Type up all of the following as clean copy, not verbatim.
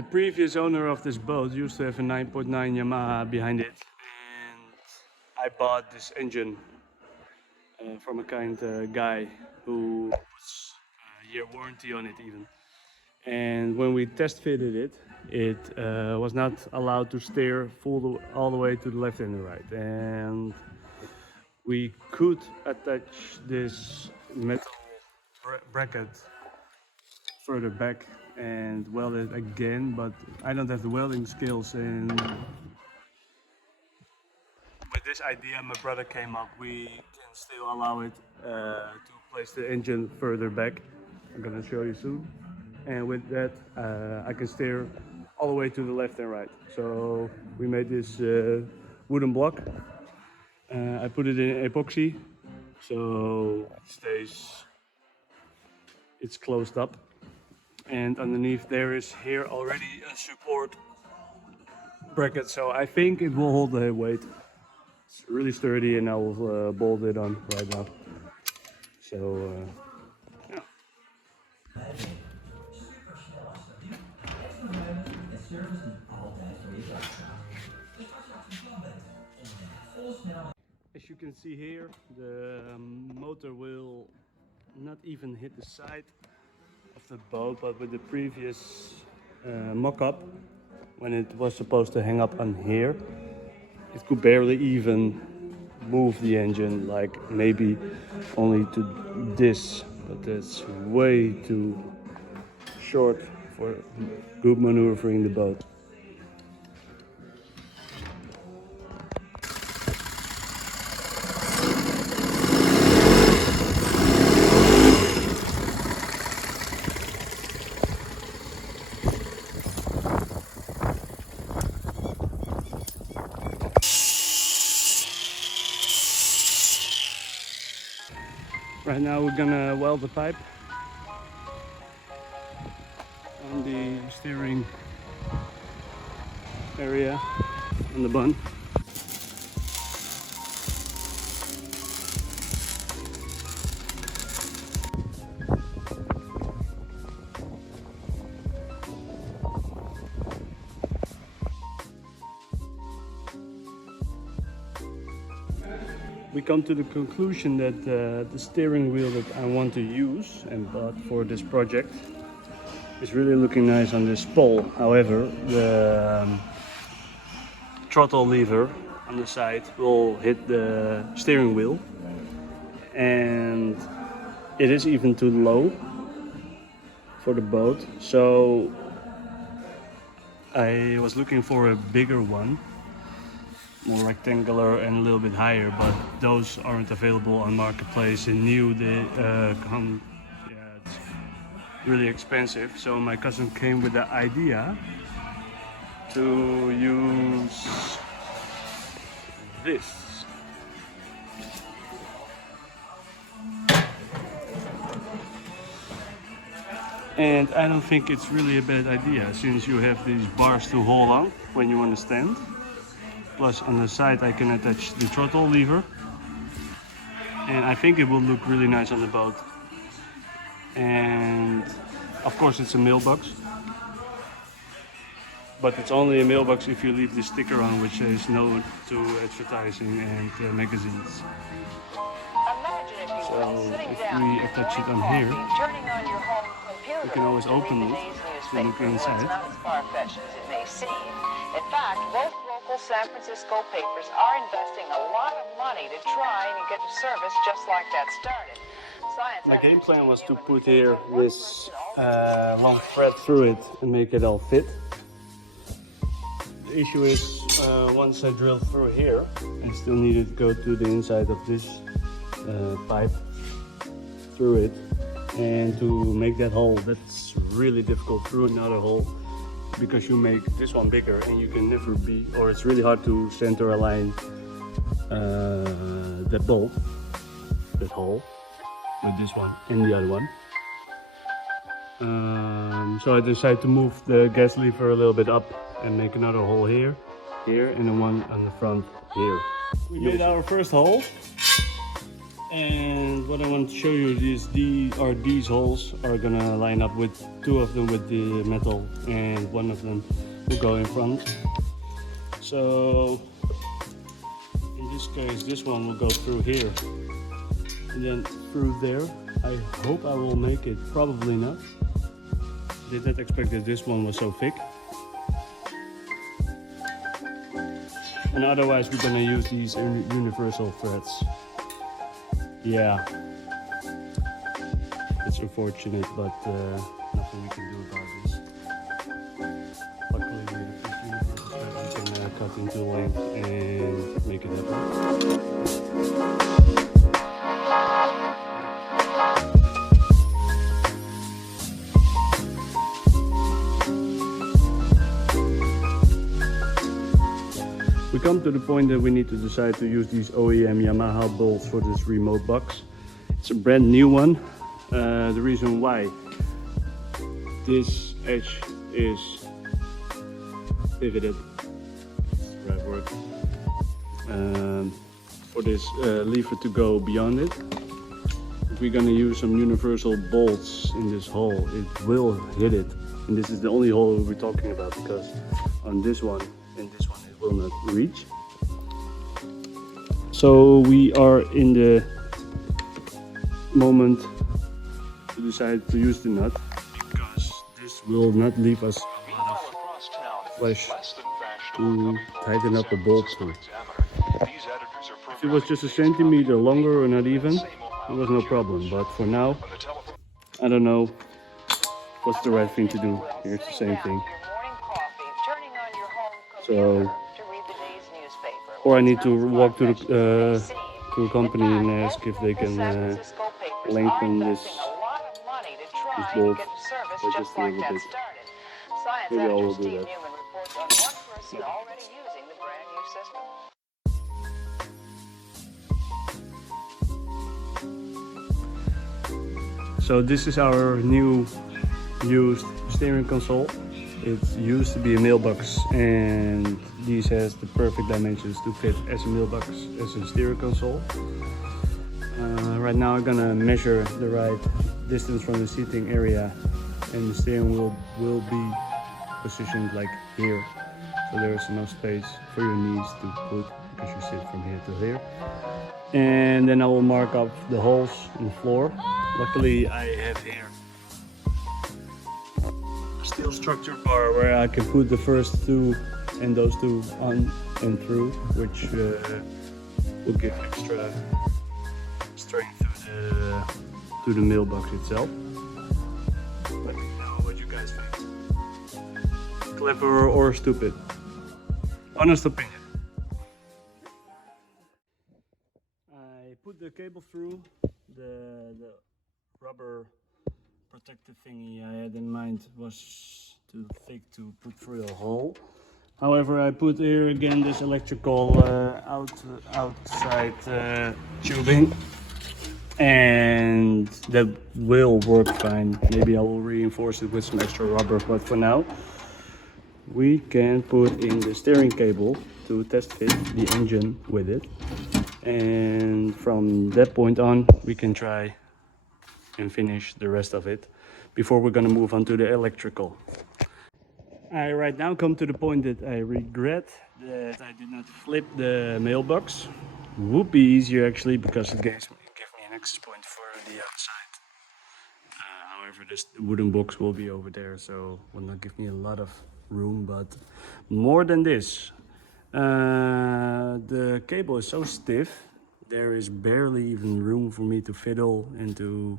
The previous owner of this boat used to have a 9.9 Yamaha behind it, and I bought this engine from a kind guy who puts a year warranty on it even. And when we test fitted it, it was not allowed to steer all the way to the left and the right. And we could attach this metal bracket further back and weld it again, but I don't have the welding skills, and with this idea my brother came up, we can still allow it to place the engine further back. I'm gonna show you soon, and with that I can steer all the way to the left and right. So we made this wooden block. I put it in epoxy so it's closed up. And underneath there is here already a support bracket, so I think it will hold the weight. It's really sturdy, and I will bolt it on right now. So yeah. As you can see here, the motor will not even hit the side of the boat, but with the previous mock-up, when it was supposed to hang up on here, it could barely even move the engine, like maybe only to this, but that's way too short for good maneuvering the boat. Right now we're gonna weld the pipe on the steering area on the bun. We come to the conclusion that the steering wheel that I want to use and bought for this project is really looking nice on this pole. However, the throttle lever on the side will hit the steering wheel, and it is even too low for the boat. So I was looking for a bigger one, more rectangular and a little bit higher, but those aren't available on marketplace. And new, it's really expensive. So my cousin came with the idea to use this. And I don't think it's really a bad idea, since you have these bars to hold on when you want to stand. Plus on the side I can attach the throttle lever, and I think it will look really nice on the boat. And of course it's a mailbox, but it's only a mailbox if you leave the sticker on, which says no to advertising and magazines. So if we attach it on here, we can always open it to look inside. In fact, both local San Francisco papers are investing a lot of money to try and get a service just like that started. My game plan was to put here this long thread through it and make it all fit. The issue is, once I drill through here, I still needed to go to the inside of this pipe through it, and to make that hole, that's really difficult through another hole, because you make this one bigger and you can never be, or it's really hard to center align that bolt, that hole, with this one and the other one. So I decided to move the gas lever a little bit up and make another hole here, and the one on the front here. We made our first hole. And what I want to show you is these holes are gonna line up with two of them with the metal and one of them will go in front. So in this case this one will go through here and then through there. I hope I will make it, probably not. Did not expect that this one was so thick. And otherwise we're gonna use these universal threads. Yeah, it's unfortunate, but nothing we can do about this. Luckily we have this universal thread we can cut into length and make it happen. We come to the point that we need to decide to use these OEM Yamaha bolts for this remote box. It's a brand new one. The reason why this edge is pivoted, that's the right word, for this lever to go beyond it. If we're gonna use some universal bolts in this hole, it will hit it. And this is the only hole we're talking about, because on this one and this one will not reach. So we are in the moment to decide to use the nut, because this will not leave us a lot of flesh to tighten up the bolt to. If it was just a centimeter longer or not even, it was no problem, but for now I don't know what's the right thing to do. Here's the same thing. So, or I need to walk to a company and ask if they can lengthen this bolt by just a little bit. Maybe I will do that. So this is our new used steering console. It used to be a mailbox, and this has the perfect dimensions to fit as a mailbox, as a steering console. Right now I'm gonna measure the right distance from the seating area, and the steering wheel will be positioned like here, so there is enough space for your knees to put, because you sit from here to here. And then I will mark up the holes in the floor. Luckily I have here steel structure bar where I can put the first two and those two on and through, which will give extra strength to the mailbox itself. Let me know what you guys think. Clever or stupid? Honest opinion. I put the cable through. The rubber protective thingy I had in mind was too thick to put through the hole. However, I put here again this electrical outside tubing, and that will work fine. Maybe I will reinforce it with some extra rubber, but for now we can put in the steering cable to test fit the engine with it, and from that point on we can try and finish the rest of it before we're gonna move on to the electrical. I right now come to the point that I regret that I did not flip the mailbox. Would be easier actually, because it gives me an access point for the outside. However, this wooden box will be over there, so will not give me a lot of room. But more than this, the cable is so stiff, there is barely even room for me to fiddle and to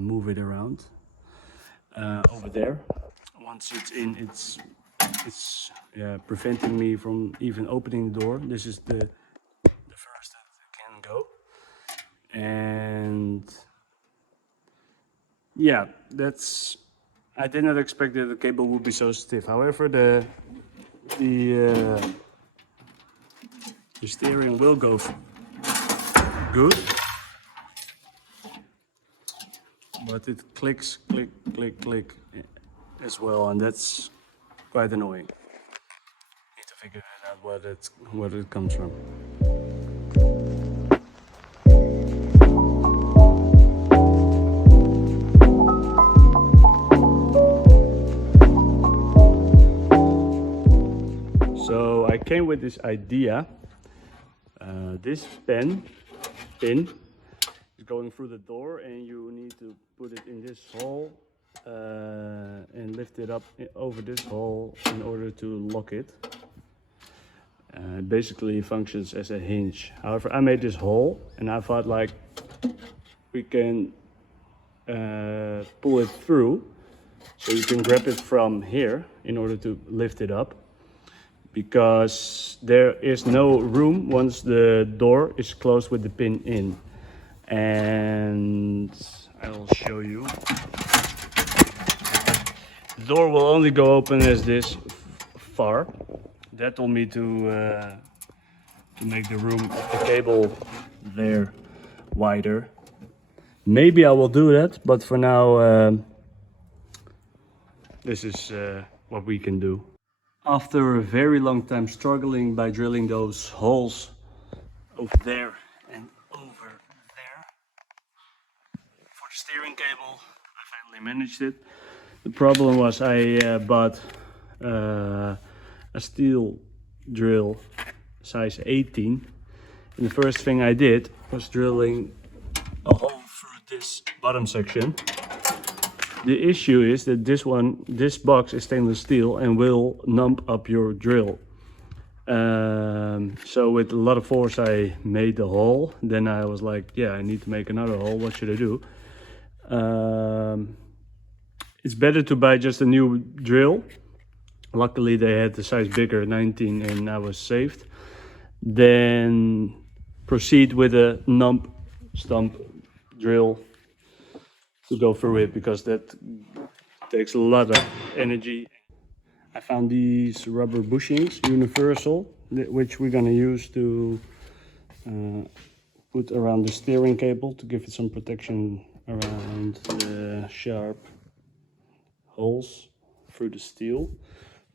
move it around over there. Once it's in, it's preventing me from even opening the door. This is the first that it can go, and yeah, that's. I did not expect that the cable would be so stiff. However, the steering will go good, but it clicks, click, click, click as well, and that's quite annoying. Need to figure out where it comes from. came with this idea. This pin is going through the door, and you need to put it in this hole and lift it up over this hole in order to lock it. It basically functions as a hinge. However, I made this hole, and I thought like we can pull it through, so you can grab it from here in order to lift it up, because there is no room once the door is closed with the pin in. And I will show you. The door will only go open as this far. That told me to make the room of the cable there wider. Maybe I will do that, but for now this is what we can do. After a very long time struggling by drilling those holes over there and over there for the steering cable, I finally managed it. The problem was I bought a steel drill size 18, and the first thing I did was drilling a hole through this bottom section. The issue is that this box is stainless steel and will numb up your drill. So with a lot of force I made the hole. Then I was like, yeah, I need to make another hole. What should I do? It's better to buy just a new drill. Luckily they had the size bigger, 19, and I was saved. Then proceed with a numb stump drill to go through it, because that takes a lot of energy. I found these rubber bushings, universal, which we're gonna use to put around the steering cable to give it some protection around the sharp holes through the steel.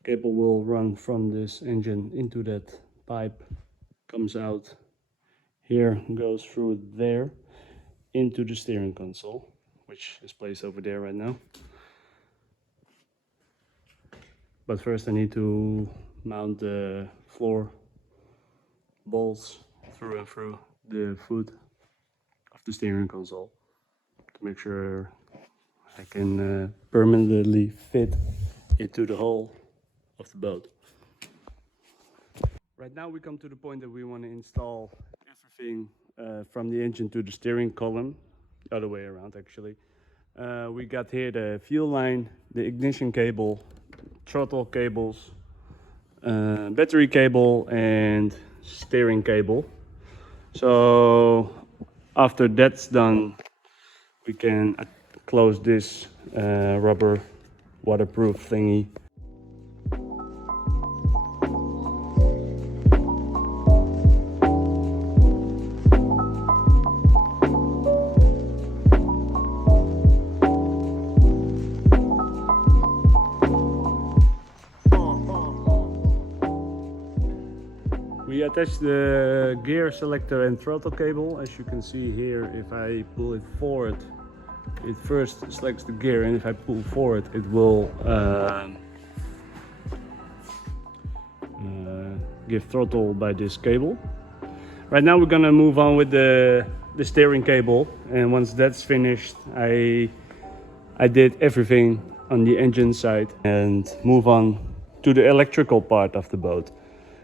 Cable will run from this engine into that pipe, comes out here, goes through there into the steering console, which is placed over there right now. But first I need to mount the floor bolts through and through the foot of the steering console to make sure I can permanently fit into the hull of the boat. Right now we come to the point that we want to install everything from the engine to the steering column. The other way around actually. We got here the fuel line, the ignition cable, throttle cables, battery cable and steering cable. So after that's done, we can close this rubber waterproof thingy. We attach the gear selector and throttle cable. As you can see here, if I pull it forward, it first selects the gear, and if I pull forward, it will give throttle by this cable. Right now we're gonna move on with the steering cable, and once that's finished, I did everything on the engine side and move on to the electrical part of the boat.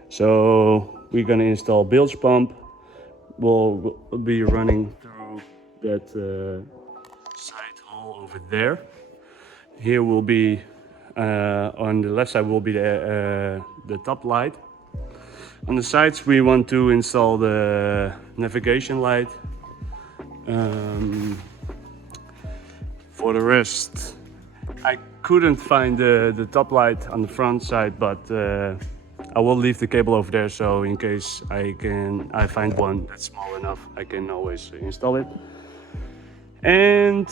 So we're gonna install bilge pump. We'll be running through that side hole over there. Here will be on the left side will be the top light. On the sides we want to install the navigation light. For the rest, I couldn't find the top light on the front side, but I will leave the cable over there, so in case I find one that's small enough, I can always install it. And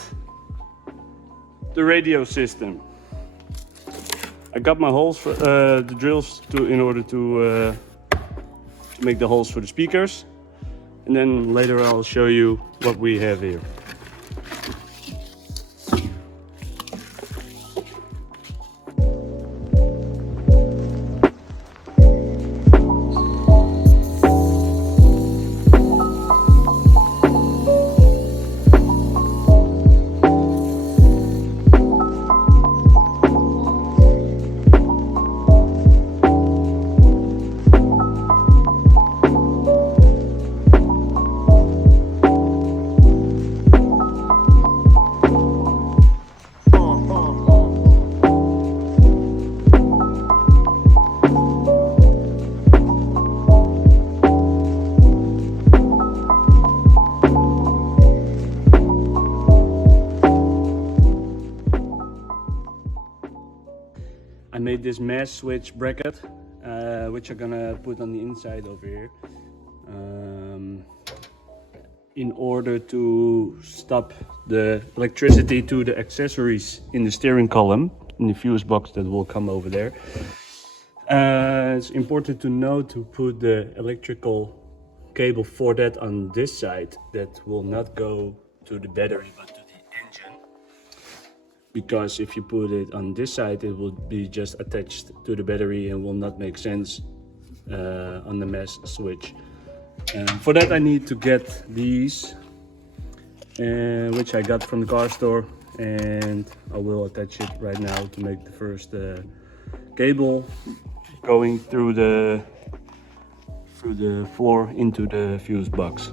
the radio system. I got my holes for the drills in order to make the holes for the speakers, and then later I'll show you what we have here. made this mass switch bracket, which I'm gonna put on the inside over here, in order to stop the electricity to the accessories in the steering column, in the fuse box that will come over there. It's important to know to put the electrical cable for that on this side. That will not go to the battery but to the engine, because if you put it on this side it will be just attached to the battery and will not make sense on the mass switch. For that I need to get these, which I got from the car store, and I will attach it right now to make the first cable going through the floor into the fuse box.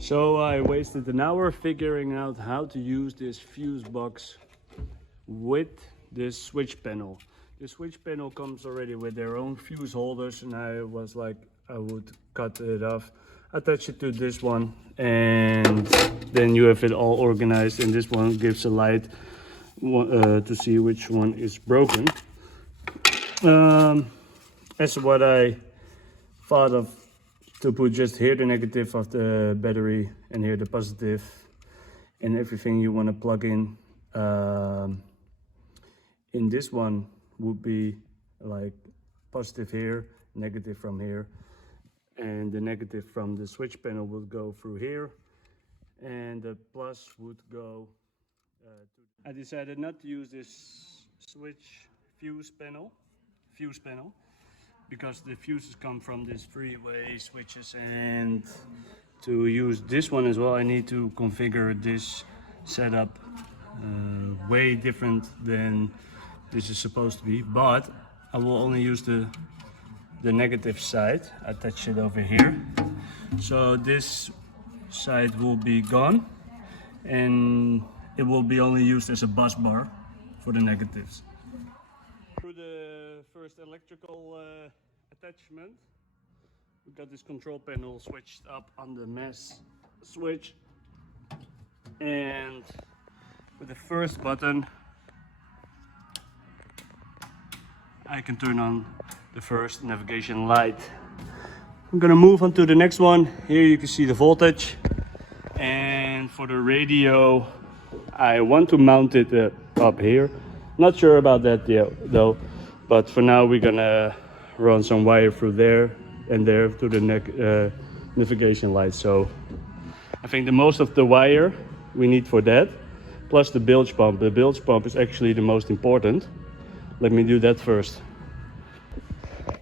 So I wasted an hour figuring out how to use this fuse box with this switch panel. The switch panel comes already with their own fuse holders, and I was like, I would cut it off, attach it to this one, and then you have it all organized, and this one gives a light to see which one is broken. That's what I thought of, to put just here the negative of the battery and here the positive, and everything you want to plug in. In this one would be like positive here, negative from here, and the negative from the switch panel would go through here, and the plus would go I decided not to use this fuse panel, because the fuses come from these three-way switches, and to use this one as well I need to configure this setup way different than this is supposed to be, but I will only use the negative side, attach it over here, so this side will be gone and it will be only used as a bus bar for the negatives. Through the first electrical attachment, we got this control panel switched up on the mass switch, and with the first button I can turn on the first navigation light. I'm gonna move on to the next one. Here you can see the voltage, and for the radio I want to mount it up here. Not sure about that yet though, but for now we're gonna run some wire through there and there to the navigation light. So I think the most of the wire we need for that, plus the bilge pump. The bilge pump is actually the most important. Let me do that first.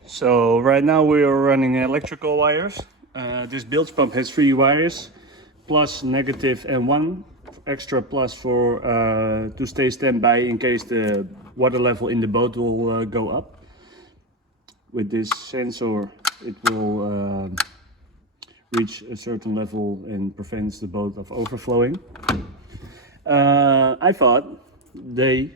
So right now we are running electrical wires. This bilge pump has 3 wires, plus, negative, and 1 extra plus for to stay standby in case the water level in the boat will go up. With this sensor it will reach a certain level and prevents the boat of overflowing. I thought they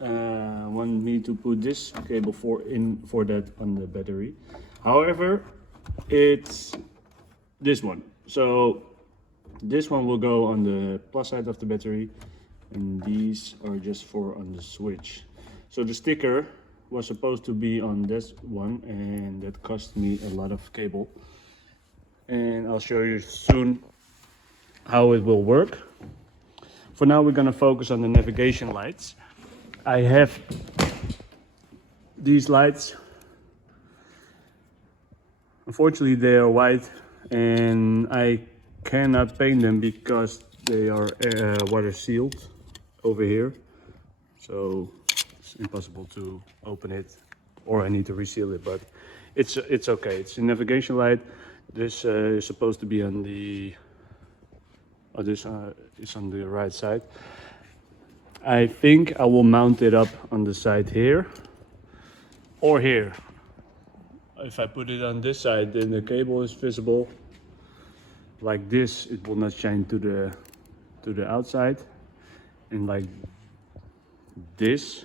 want me to put this cable for that on the battery. However, it's this one. So this one will go on the plus side of the battery, and these are just for on the switch. So the sticker was supposed to be on this one, and that cost me a lot of cable. And I'll show you soon how it will work. For now we're gonna focus on the navigation lights. I have these lights. Unfortunately they are white and I cannot paint them because they are water sealed over here. so it's impossible to open it, or I need to reseal it, but it's okay. It's a navigation light. This is supposed to be on the, oh, this is on the right side. I think I will mount it up on the side here or here. If I put it on this side, then the cable is visible. Like this, it will not shine to the outside, and like this,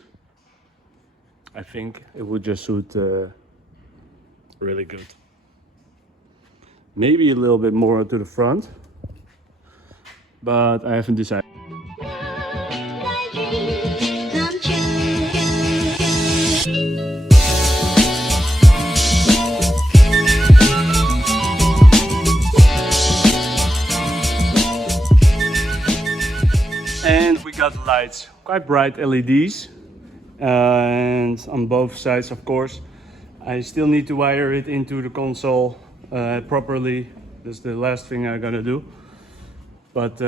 I think it would just suit really good. Maybe a little bit more to the front, but I haven't decided. And we got lights, quite bright LEDs, and on both sides, of course. I still need to wire it into the console properly. That's the last thing I'm gonna do. But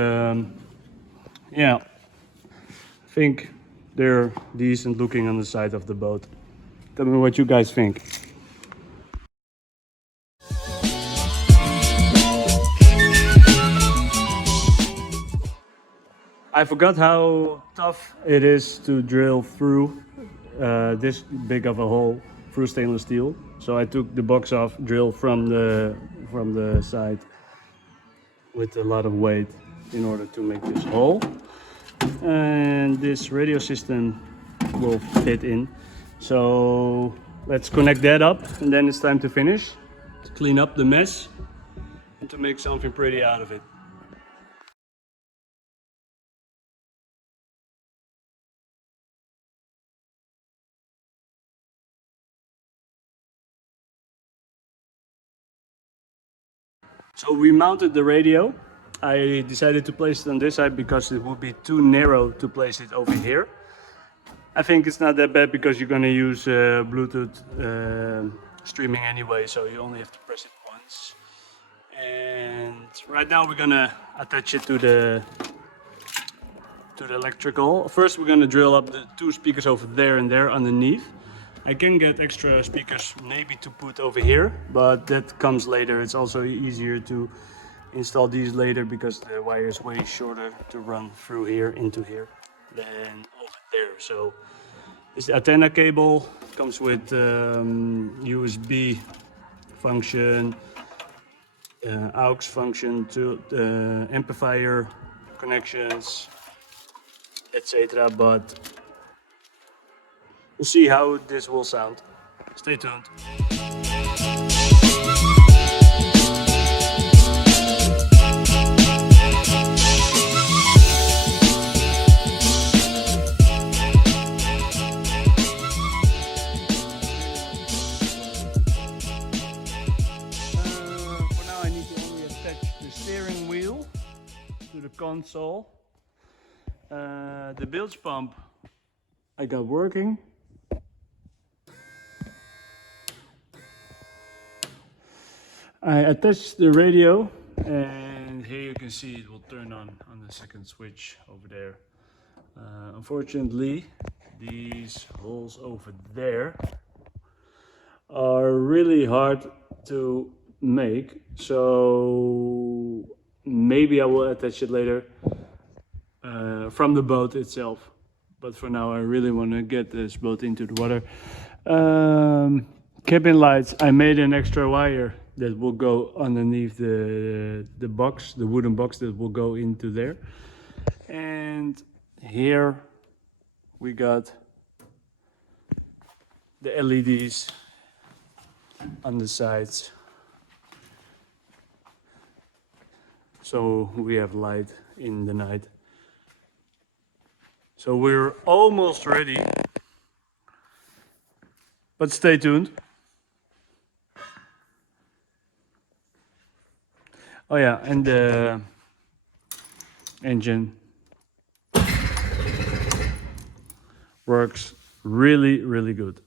yeah, I think they're decent looking on the side of the boat. Tell me what you guys think. I forgot how tough it is to drill through this big of a hole through stainless steel. So I took the box off, drill from the side with a lot of weight in order to make this hole. And this radio system will fit in. So let's connect that up, and then it's time to finish, to clean up the mess and to make something pretty out of it. So we mounted the radio. I decided to place it on this side because it would be too narrow to place it over here. I think it's not that bad because you're gonna use Bluetooth streaming anyway, so you only have to press it once. And right now we're gonna attach it to the electrical. First we're gonna drill up the two speakers over there and there underneath. I can get extra speakers maybe to put over here, but that comes later. It's also easier to install these later because the wire is way shorter to run through here into here than over there. So this is the antenna cable. Comes with USB function, aux function, to amplifier connections, etc. But we'll see how this will sound. Stay tuned. For now I need to only attach the steering wheel to the console. The bilge pump I got working. I attached the radio, and here you can see it will turn on the second switch over there. Unfortunately, these holes over there are really hard to make, so maybe I will attach it later from the boat itself. But for now I really want to get this boat into the water. Cabin lights, I made an extra wire that will go underneath the box, the wooden box that will go into there. And here we got the LEDs on the sides, so we have light in the night. So we're almost ready, but stay tuned. Oh yeah, and the engine works really, really good.